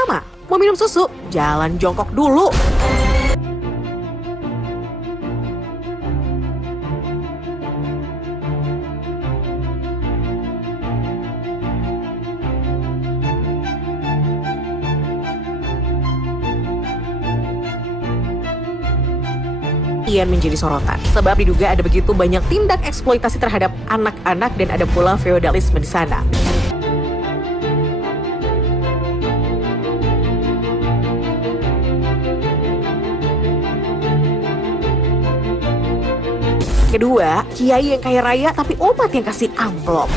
pertama, mau minum susu, jalan jongkok dulu. Menjadi sorotan sebab diduga ada begitu banyak tindak eksploitasi terhadap anak-anak dan ada pula feodalisme di sana. Kedua, kiai yang kaya raya tapi umat yang kasih amplop.